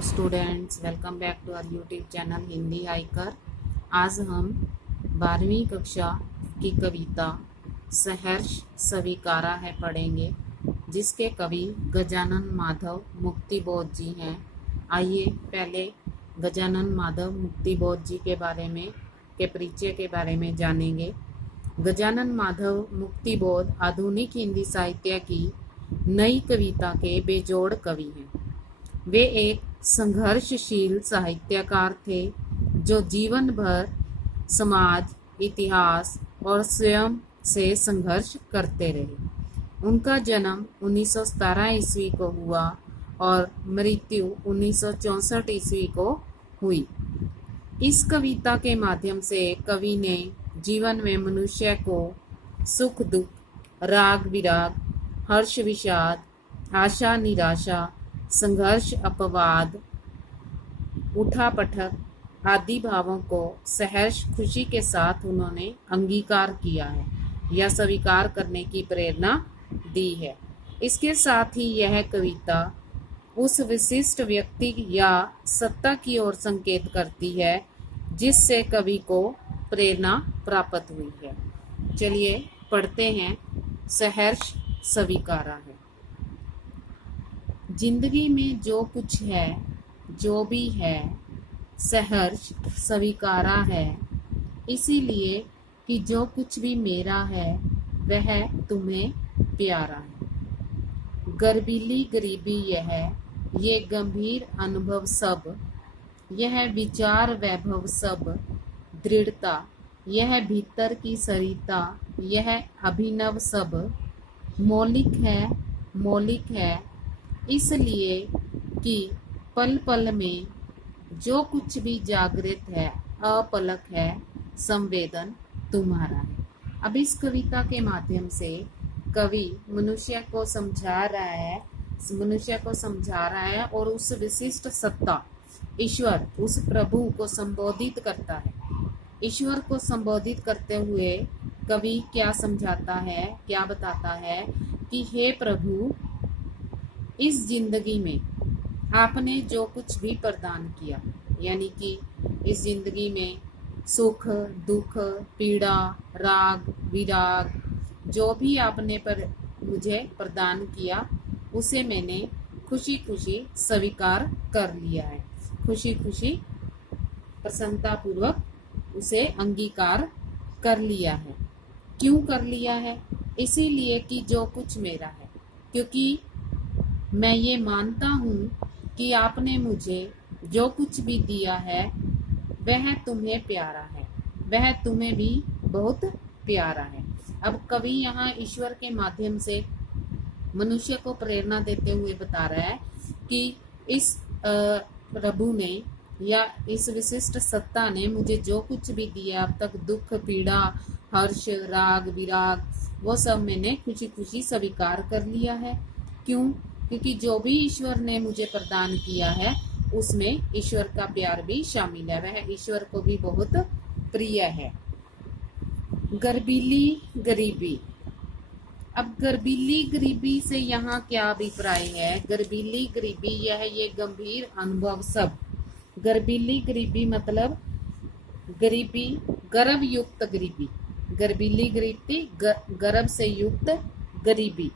Hello students, welcome back to our YouTube channel Hindi hiker. आज हम 12वीं कक्षा की कविता सहर्ष स्वीकारा है पढ़ेंगे, जिसके कवि गजानन माधव मुक्तिबोध जी हैं। आइए पहले गजानन माधव मुक्तिबोध जी के बारे में के परिचय के बारे में जानेंगे। गजानन माधव मुक्तिबोध आधुनिक हिंदी साहित्य की नई कविता के बेजोड़ कवि हैं। वे एक संघर्षशील साहित्यकार थे जो जीवन भर समाज, इतिहास और स्वयं से संघर्ष करते रहे। उनका जन्म 1917 ईस्वी को हुआ और मृत्यु 1964 ईस्वी को हुई। इस कविता के माध्यम से कवि ने जीवन में मनुष्य को सुख दुख, राग विराग, हर्ष विषाद, आशा निराशा, संघर्ष अपवाद, उठा पटक आदि भावों को सहर्ष खुशी के साथ उन्होंने अंगीकार किया है या स्वीकार करने की प्रेरणा दी है। इसके साथ ही यह कविता उस विशिष्ट व्यक्ति या सत्ता की ओर संकेत करती है जिससे कवि को प्रेरणा प्राप्त हुई है। चलिए पढ़ते हैं। सहर्ष स्वीकारा है। जिंदगी में जो कुछ है, जो भी है, सहर्ष स्वीकारा है, इसीलिए कि जो कुछ भी मेरा है वह तुम्हें प्यारा है। गर्वीली गरीबी ये गंभीर अनुभव सब, यह विचार वैभव सब, दृढ़ता यह भीतर की सरिता, यह अभिनव सब, मौलिक है इसलिए कि पल पल में जो कुछ भी जागृत है, अपलक है, संवेदन तुम्हारा है। अब इस कविता के माध्यम से कवि मनुष्य को समझा रहा है और उस विशिष्ट सत्ता ईश्वर, उस प्रभु को संबोधित करता है। ईश्वर को संबोधित करते हुए कवि क्या समझाता है, क्या बताता है कि हे प्रभु, इस जिंदगी में आपने जो कुछ भी प्रदान किया, यानी कि इस जिंदगी में सुख दुख, पीड़ा, राग विराग, जो भी आपने मुझे प्रदान किया उसे मैंने खुशी खुशी स्वीकार कर लिया है। खुशी खुशी प्रसन्नता पूर्वक उसे अंगीकार कर लिया है। क्यों कर लिया है? इसीलिए कि जो कुछ मेरा है, क्योंकि मैं ये मानता हूँ कि आपने मुझे जो कुछ भी दिया है वह तुम्हें प्यारा है, वह तुम्हें भी बहुत प्यारा है। अब कवि यहाँ ईश्वर के माध्यम से मनुष्य को प्रेरणा देते हुए बता रहा है कि इस प्रभु ने या इस विशिष्ट सत्ता ने मुझे जो कुछ भी दिया अब तक, दुख पीड़ा हर्ष राग विराग, वो सब मैंने खुशी खुशी स्वीकार कर लिया है। क्यों? क्योंकि जो भी ईश्वर ने मुझे प्रदान किया है उसमें ईश्वर का प्यार भी शामिल है, वह ईश्वर को भी बहुत प्रिय है। गर्वीली गरीबी। अब गर्वीली गरीबी से यहाँ क्या अभिप्राय है? गर्वीली गरीबी ये गंभीर अनुभव सब। गर्वीली गरीबी मतलब गरीबी, गर्व युक्त गरीबी। गर्वीली गरीबी गर्व से युक्त गरीबी।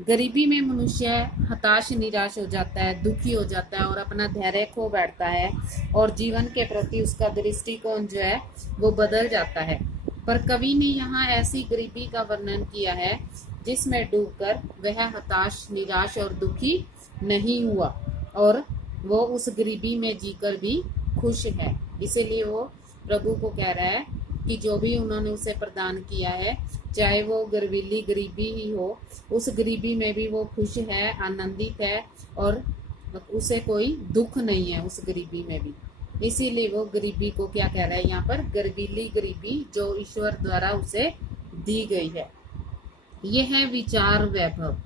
गरीबी में मनुष्य हताश निराश हो जाता है, दुखी हो जाता है और अपना धैर्य खो बैठता है और जीवन के प्रति उसका दृष्टिकोण जो है वो बदल जाता है। पर कवि ने यहाँ ऐसी गरीबी का वर्णन किया है जिसमें डूबकर वह हताश निराश और दुखी नहीं हुआ और वो उस गरीबी में जीकर भी खुश है। इसीलिए वो प्रभु को कह रहा है कि जो भी उन्होंने उसे प्रदान किया है, चाहे वो गर्वीली गरीबी ही हो, उस गरीबी में भी वो खुश है, आनंदित है और उसे कोई दुख नहीं है उस गरीबी में भी। इसीलिए वो गरीबी को क्या कह रहा है यहाँ पर? गर्वीली गरीबी जो ईश्वर द्वारा उसे दी गई है। यह है विचार वैभव,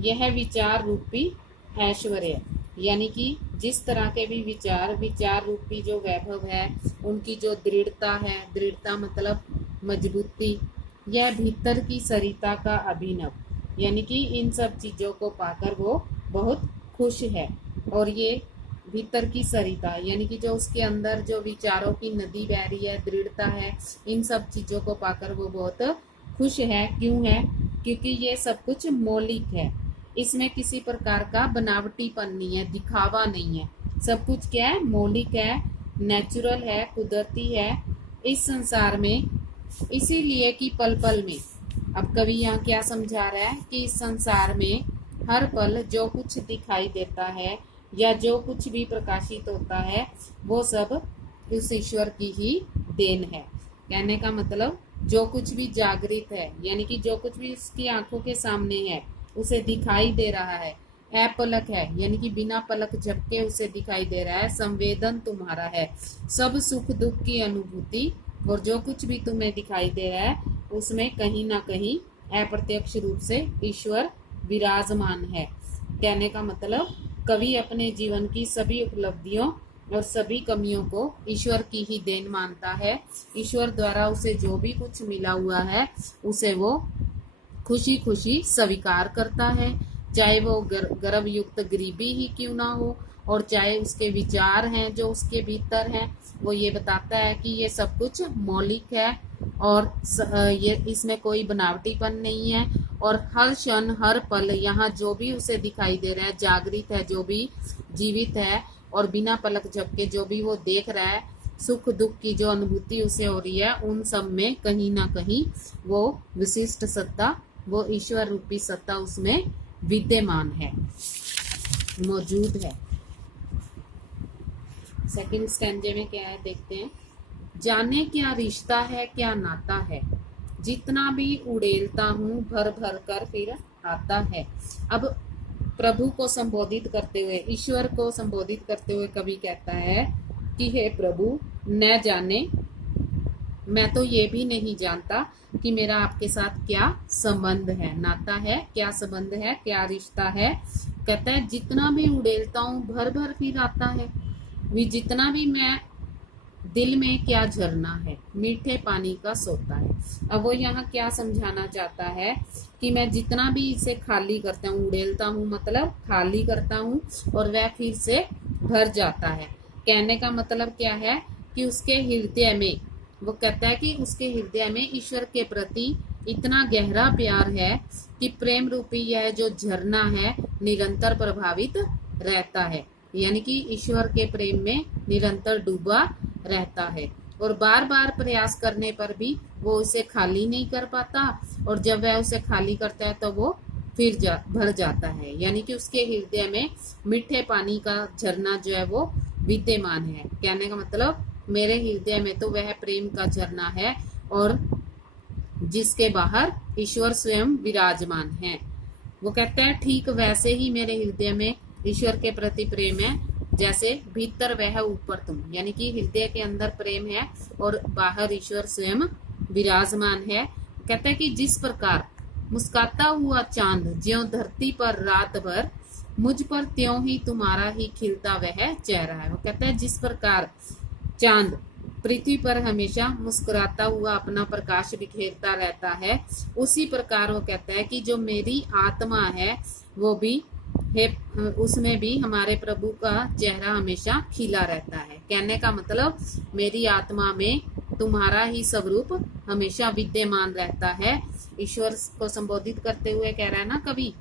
यह विचार रूपी ऐश्वर्य, यानी कि जिस तरह के भी विचार रूपी जो वैभव है, उनकी जो दृढ़ता है, दृढ़ता मतलब मजबूती, यह भीतर की सरिता का अभिनव, यानी कि इन सब चीजों को पाकर वो बहुत खुश है। और ये भीतर की सरिता, यानी कि जो उसके अंदर जो विचारों की नदी बह रही है, दृढ़ता है, इन सब चीजों को पाकर वो बहुत खुश है। क्यों है? क्योंकि ये सब कुछ मौलिक है, इसमें किसी प्रकार का बनावटीपन नहीं है, दिखावा नहीं है। सब कुछ क्या है? मौलिक है, नेचुरल है, कुदरती है इस संसार में। इसीलिए कि पल पल में, अब कवि यहाँ क्या समझा रहा है कि इस संसार में हर पल जो कुछ दिखाई देता है या जो कुछ भी प्रकाशित होता है वो सब उस ईश्वर की ही देन है। कहने का मतलब जो कुछ भी जागृत है, यानी कि जो कुछ भी उसकी आंखों के सामने है, उसे दिखाई दे रहा है, अपलक है, यानी कि बिना पलक झपके उसे दिखाई दे रहा है, संवेदन तुम्हारा है, सब सुख दुख की अनुभूति, और जो कुछ भी तुम्हें दिखाई दे रहा है उसमें कहीं ना कहीं अप्रत्यक्ष रूप से ईश्वर विराजमान है। कहने का मतलब कवि अपने जीवन की सभी उपलब्धियों और सभी कमियों को ईश्वर की ही देन मानता है। ईश्वर द्वारा उसे जो भी कुछ मिला हुआ है उसे वो खुशी खुशी स्वीकार करता है, चाहे वो गर्व युक्त गरीबी ही क्यों ना हो, और चाहे उसके विचार हैं जो उसके भीतर हैं, वो ये बताता है कि ये सब कुछ मौलिक है और ये इसमें कोई बनावटीपन नहीं है। और हर क्षण हर पल यहाँ जो भी उसे दिखाई दे रहा है, जागृत है, जो भी जीवित है और बिना पलक झपके जो भी वो देख रहा है, सुख दुख की जो अनुभूति उसे हो रही है, उन सब में कहीं ना कहीं वो विशिष्ट सत्ता, वो ईश्वर रूपी सत्ता उसमें विद्यमान है, मौजूद है। सेकंड स्टैंजे में क्या है देखते हैं। जाने क्या रिश्ता है, क्या नाता है, जितना भी उड़ेलता हूँ भर भर कर फिर आता है। अब प्रभु को संबोधित करते हुए, ईश्वर को संबोधित करते हुए कवि कहता है कि हे प्रभु, न जाने, मैं तो ये भी नहीं जानता कि मेरा आपके साथ क्या संबंध है, नाता है, क्या संबंध है, क्या रिश्ता है। कहता है जितना भी उड़ेलता हूँ भर भर फिर आता है, जितना भी मैं दिल में क्या झरना है, मीठे पानी का सोता है। अब वो यहाँ क्या समझाना चाहता है कि मैं जितना भी इसे खाली करता हूँ, उड़ेलता हूँ मतलब खाली करता हूँ, और वह फिर से भर जाता है। कहने का मतलब क्या है कि उसके हृदय में, वो कहता है कि उसके हृदय में ईश्वर के प्रति इतना गहरा प्यार है कि प्रेम रूपी यह जो झरना है निरंतर प्रभावित रहता है, यानी कि ईश्वर के प्रेम में निरंतर डूबा रहता है, और बार बार प्रयास करने पर भी वो उसे खाली नहीं कर पाता, और जब वह उसे खाली करता है तो वो फिर भर जाता है। यानी कि उसके हृदय में मीठे पानी का झरना जो है वो विद्यमान है। कहने का मतलब मेरे हृदय में तो वह प्रेम का झरना है, और जिसके बाहर ईश्वर स्वयं विराजमान है। वो कहता है ठीक वैसे ही मेरे हृदय में ईश्वर के प्रति प्रेम है, जैसे भीतर वह ऊपर तुम, यानी कि हृदय के अंदर प्रेम है और बाहर ईश्वर स्वयं विराजमान है। कहता है कि जिस प्रकार मुस्काता हुआ चांद ज्यों धरती पर रात भर, मुझ पर त्यों ही तुम्हारा ही खिलता वह चेहरा है। वो कहता है जिस प्रकार चांद पृथ्वी पर हमेशा मुस्कुराता हुआ अपना प्रकाश बिखेरता रहता है, उसी प्रकार वो कहता है कि जो मेरी आत्मा है वो भी है, उसमें भी हमारे प्रभु का चेहरा हमेशा खिला रहता है। कहने का मतलब मेरी आत्मा में तुम्हारा ही स्वरूप हमेशा विद्यमान रहता है। ईश्वर को संबोधित करते हुए कह रहा है ना कवि,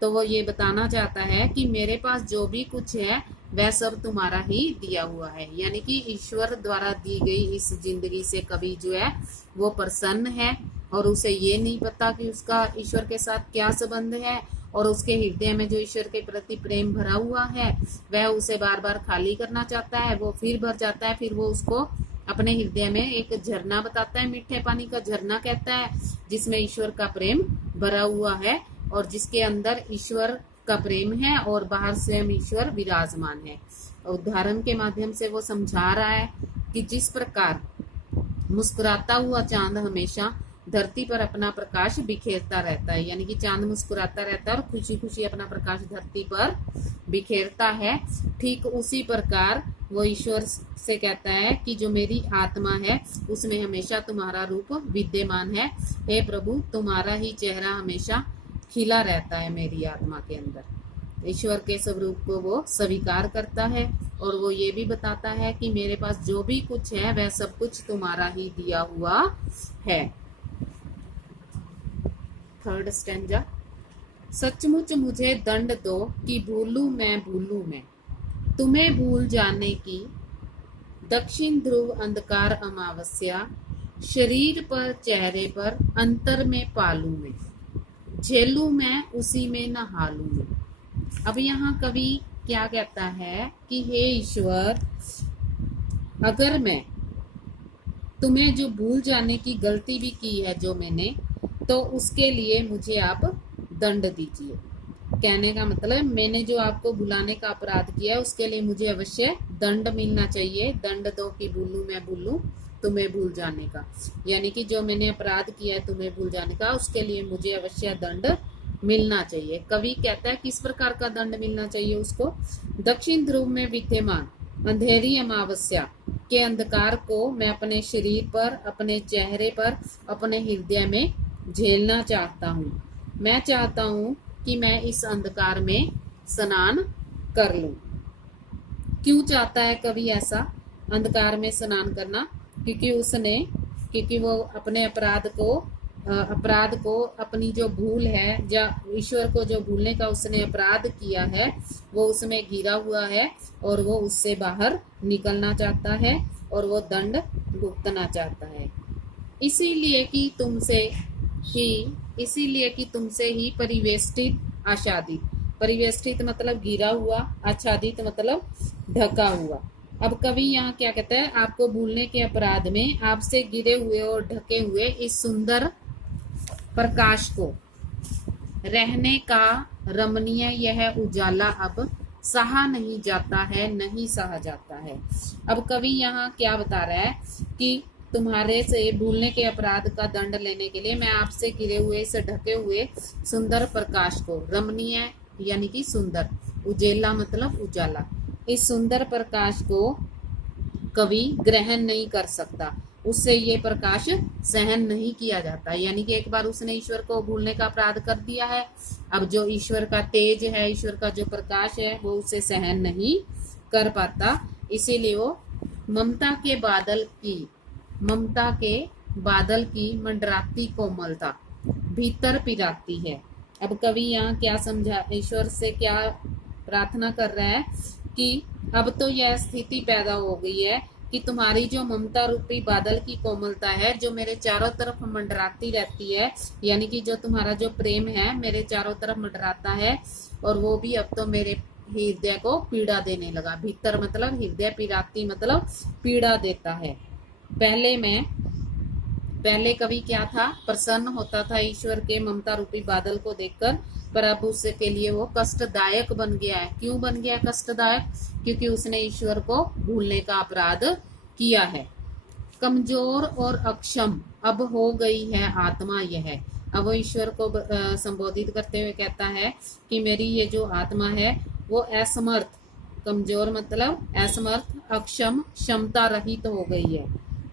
तो वो ये बताना चाहता है कि मेरे पास जो भी कुछ है वह सब तुम्हारा ही दिया हुआ है। यानी कि ईश्वर द्वारा दी गई इस जिंदगी से कवि जो है वो प्रसन्न है, और उसे ये नहीं पता कि उसका ईश्वर के साथ क्या संबंध है, और उसके हृदय में जो ईश्वर के प्रति प्रेम भरा हुआ है वह उसे बार बार खाली करना चाहता है, वो फिर भर जाता है, फिर वो उसको अपने हृदय में एक झरना बताता है, मीठे पानी का झरना कहता है, जिसमें ईश्वर का प्रेम भरा हुआ है और जिसके अंदर ईश्वर का प्रेम है और बाहर स्वयं ईश्वर विराजमान है। उदाहरण के माध्यम से वो समझा रहा है कि जिस प्रकार मुस्कुराता हुआ चांद हमेशा धरती पर अपना प्रकाश बिखेरता रहता है, यानी कि चांद मुस्कुराता रहता है और खुशी खुशी अपना प्रकाश धरती पर बिखेरता है, ठीक उसी प्रकार वो ईश्वर से कहता है कि जो मेरी आत्मा है उसमें हमेशा तुम्हारा रूप विद्यमान है। हे प्रभु, तुम्हारा ही चेहरा हमेशा खिला रहता है मेरी आत्मा के अंदर। ईश्वर के स्वरूप को वो स्वीकार करता है और वो ये भी बताता है कि मेरे पास जो भी कुछ है वह सब कुछ तुम्हारा ही दिया हुआ है। Third stanza. सचमुच मुझे दंड दो कि भूलूं मैं तुम्हें भूल जाने की दक्षिण ध्रुव अंधकार अमावस्या शरीर पर चेहरे पर अंतर में पालू मैं झेलू मैं उसी में नहालू मैं। अब यहाँ कवि क्या कहता है कि हे ईश्वर, अगर मैं तुम्हें जो भूल जाने की गलती भी की है जो मैंने, तो उसके लिए मुझे आप दंड दीजिए। कहने का मतलब मैंने जो आपको भुलाने का अपराध किया है उसके लिए मुझे अवश्य दंड मिलना चाहिए। दंड दो कि भूलूं मैं तुम्हें भूल जाने का, यानी कि जो मैंने अपराध किया है तुम्हें भूल जाने का, उसके लिए मुझे अवश्य दंड मिलना चाहिए। कवि कहता है किस प्रकार का दंड मिलना चाहिए उसको। दक्षिण ध्रुव में विद्यमान अंधेरी अमावस्या के अंधकार को मैं अपने शरीर पर, अपने चेहरे पर, अपने हृदय में झेलना चाहता हूँ। मैं चाहता हूँ कि मैं इस अंधकार में स्नान कर लूं। क्यों चाहता है कवि ऐसा अंधकार में स्नान करना? क्योंकि वो अपने अपराध को अपनी जो भूल है या ईश्वर को जो भूलने का उसने अपराध किया है वो उसमें घिरा हुआ है और वो उससे बाहर निकलना चाहता है और वो दंड भुगतना चाहता है। इसीलिए कि तुमसे ही परिवेष्टित आच्छादित, परिवेष्टित मतलब घिरा हुआ, आच्छादित मतलब ढका हुआ। अब कवि यहाँ क्या कहता है, आपको भूलने के अपराध में आपसे गिरे हुए और ढके हुए इस सुंदर प्रकाश को रहने का रमणीय यह उजाला अब सहा नहीं जाता है, नहीं सहा जाता है। अब कवि यहाँ क्या बता रहा है कि तुम्हारे से भूलने के अपराध का दंड लेने के लिए मैं आपसे गिरे हुए इस ढके हुए सुंदर प्रकाश को, रमणीय यानी कि सुंदर, उजेला मतलब उजाला, इस सुंदर प्रकाश को कवि ग्रहण नहीं कर सकता, उससे ये प्रकाश सहन नहीं किया जाता। यानी कि एक बार उसने ईश्वर को भूलने का अपराध कर दिया है, अब जो ईश्वर का तेज है, ईश्वर का जो प्रकाश है वो उसे सहन नहीं कर पाता। इसीलिए वो ममता के बादल की मंडराती कोमलता भीतर पिराती है। अब कवि यहाँ क्या समझा, ईश्वर से क्या प्रार्थना कर रहा है कि अब तो यह स्थिति पैदा हो गई है कि तुम्हारी जो ममता रूपी बादल की कोमलता है जो मेरे चारों तरफ मंडराती रहती है, यानी कि जो तुम्हारा जो प्रेम है मेरे चारों तरफ मंडराता है और वो भी अब तो मेरे हृदय को पीड़ा देने लगा। भीतर मतलब हृदय, पिराती मतलब पीड़ा देता है। पहले कवि क्या था, प्रसन्न होता था ईश्वर के ममता रूपी बादल को देखकर, पर अब उसके लिए वो कष्टदायक बन गया है। क्यों बन गया कष्टदायक? क्योंकि उसने ईश्वर को भूलने का अपराध किया है। कमजोर और अक्षम अब हो गई है आत्मा यह। अब वो ईश्वर को संबोधित करते हुए कहता है कि मेरी ये जो आत्मा है वो असमर्थ, कमजोर मतलब असमर्थ, अक्षम, क्षमता रहित हो गई है।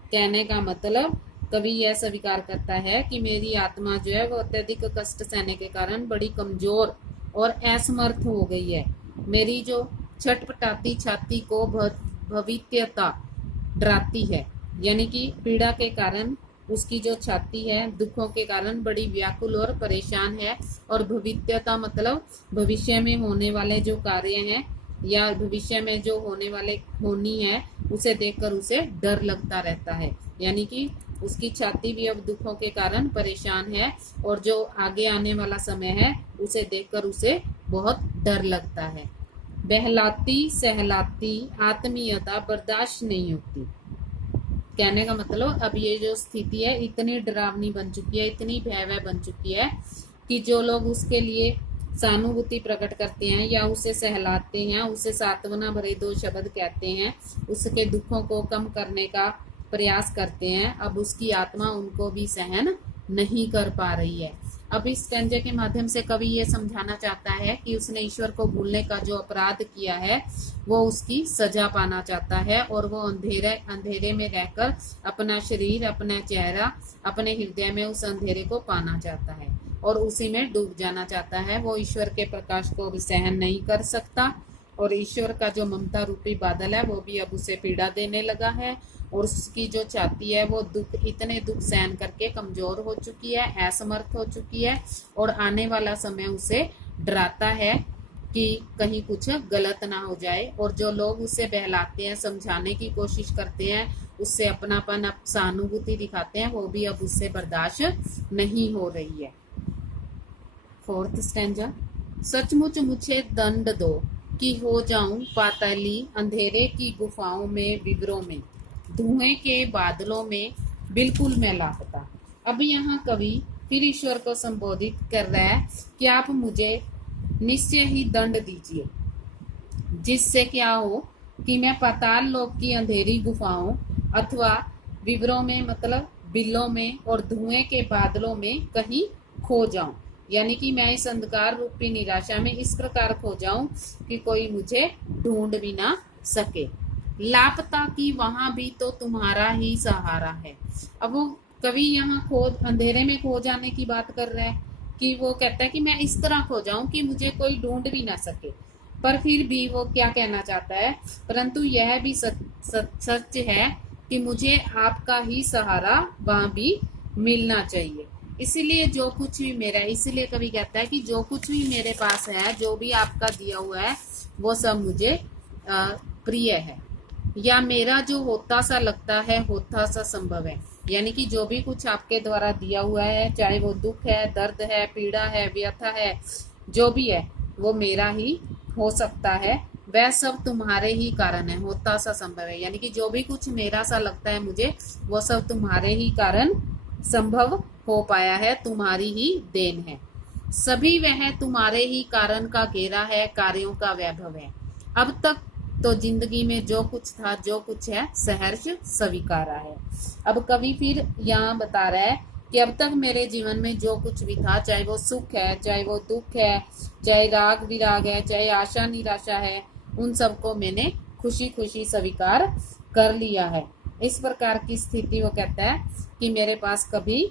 कहने का मतलब कवि यह स्वीकार करता है कि मेरी आत्मा जो है वो अत्यधिक कष्ट सहने के कारण बड़ी कमजोर और असमर्थ हो गई है। मेरी जो छटपटाती छाती को भवित्यता डराती है, यानी कि पीड़ा के कारण उसकी जो छाती है दुखों के कारण बड़ी व्याकुल और परेशान है। और भवित्यता मतलब भविष्य में होने वाले जो कार्य हैं या भविष्य में जो होनी है उसे देखकर उसे डर लगता रहता है। यानी कि उसकी छाती भी अब दुखों के कारण परेशान है और जो आगे आने वाला समय है उसे देखकर उसे बहुत डर लगता है। बहलाती सहलाती आत्मीयता बर्दाश्त नहीं होती। कहने का मतलब अब ये जो स्थिति है इतनी डरावनी बन चुकी है, इतनी भयावह बन चुकी है कि जो लोग उसके लिए सहानुभूति प्रकट करते हैं या उसे सहलाते हैं, उसे सांत्वना भरे दो शब्द कहते हैं, उसके दुखों को कम करने का प्रयास करते हैं, अब उसकी आत्मा उनको भी सहन नहीं कर पा रही है। अब इस स्टैंजे के माध्यम से कवि ये समझाना चाहता है कि उसने ईश्वर को भूलने का जो अपराध किया है वो उसकी सजा पाना चाहता है और वो अंधेरे में रहकर अपना शरीर, अपना चेहरा, अपने हृदय में उस अंधेरे को पाना चाहता है। और उसी में डूब जाना चाहता है। वो ईश्वर के प्रकाश को अब सहन नहीं कर सकता और ईश्वर का जो ममता रूपी बादल है वो भी अब उसे पीड़ा देने लगा है और उसकी जो छाती है वो इतने दुख सहन करके कमजोर हो चुकी है, असमर्थ हो चुकी है और आने वाला समय उसे डराता है कि कहीं कुछ गलत ना हो जाए। और जो लोग उसे बहलाते हैं, समझाने की कोशिश करते हैं, उससे अपनापन, सहानुभूति दिखाते हैं, वो भी अब उससे बर्दाश्त नहीं हो रही है। 4th stanza. सचमुच मुझे दंड दो कि हो जाऊं पाताली अंधेरे की गुफाओं में, विवरों में, धुएं के बादलों में, बिल्कुल मैं लापता। अब यहाँ कवि फिर ईश्वर को संबोधित कर रहा है कि आप मुझे निश्चय ही दंड दीजिए, जिससे क्या हो कि मैं पाताल लोक की अंधेरी गुफाओं अथवा विवरों में, मतलब बिलों में और धुएं के बादलों में कहीं खो जाऊं। यानी कि मैं इस अंधकार रूपी निराशा में इस प्रकार खो जाऊं कि कोई मुझे ढूंढ भी ना सके। लापता की वहां भी तो तुम्हारा ही सहारा है। अब वो कवि यहाँ अंधेरे में खो जाने की बात कर रहा है कि वो कहता है कि मैं इस तरह खो जाऊं कि मुझे कोई ढूंढ भी ना सके। पर फिर भी वो क्या कहना चाहता है, परंतु यह भी सच है कि मुझे आपका ही सहारा वहां भी मिलना चाहिए। इसीलिए जो कुछ भी मेरा, इसीलिए कवि कहता है कि जो कुछ भी मेरे पास है, जो भी आपका दिया हुआ है, वो सब मुझे प्रिय है, या मेरा जो होता सा लगता है, होता सा संभव है। यानी कि जो भी कुछ आपके द्वारा दिया हुआ है, चाहे वो दुख है, दर्द है, पीड़ा है, व्यथा है, जो भी है वो मेरा ही हो सकता है, वह सब तुम्हारे ही कारण है, होता सा संभव है। यानी कि जो भी कुछ मेरा सा लगता है मुझे, वो सब तुम्हारे ही कारण संभव हो पाया है, तुम्हारी ही देन है। सभी वह तुम्हारे ही कारण का घेरा है, कार्यों का वैभव है। अब तक तो जिंदगी में जो कुछ था, जो कुछ है, सहर्ष स्वीकारा है। अब कवि फिर यहाँ बता रहा है कि अब तक मेरे जीवन में जो कुछ भी था, चाहे वो सुख है, चाहे वो दुख है, चाहे राग विराग है, चाहे आशा निराशा है, उन सबको मैंने खुशी खुशी स्वीकार कर लिया है। इस प्रकार की स्थिति वो कहता है कि मेरे पास कभी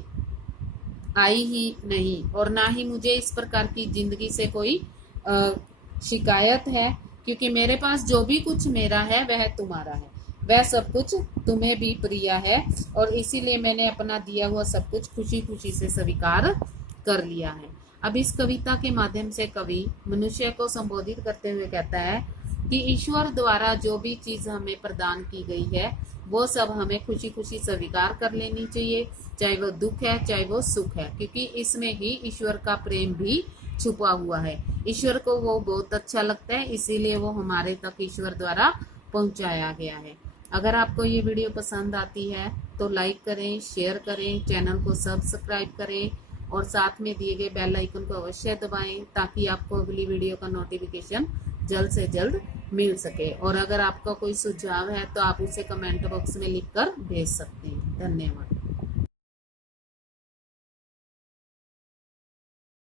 आई ही नहीं और ना ही मुझे इस प्रकार की जिंदगी से कोई शिकायत है, क्योंकि मेरे पास जो भी कुछ मेरा है वह तुम्हारा है, वह सब कुछ तुम्हें भी प्रिय है और इसीलिए मैंने अपना दिया हुआ सब कुछ खुशी खुशी से स्वीकार कर लिया है। अब इस कविता के माध्यम से कवि मनुष्य को संबोधित करते हुए कहता है कि ईश्वर द्वारा जो भी चीज हमें प्रदान की गई है वो सब हमें खुशी खुशी स्वीकार कर लेनी चाहिए, चाहे वो दुख है, चाहे वो सुख है, क्योंकि इसमें ही ईश्वर का प्रेम भी छुपा हुआ है। ईश्वर को वो बहुत अच्छा लगता है, इसीलिए वो हमारे तक ईश्वर द्वारा पहुंचाया गया है। अगर आपको ये वीडियो पसंद आती है तो लाइक करें, शेयर करें, चैनल को सब्सक्राइब करें और साथ में दिए गए बेल आइकन को अवश्य दबाएं ताकि आपको अगली वीडियो का नोटिफिकेशन जल्द से जल्द मिल सके। और अगर आपका कोई सुझाव है तो आप उसे कमेंट बॉक्स में लिखकर भेज सकते हैं। धन्यवाद।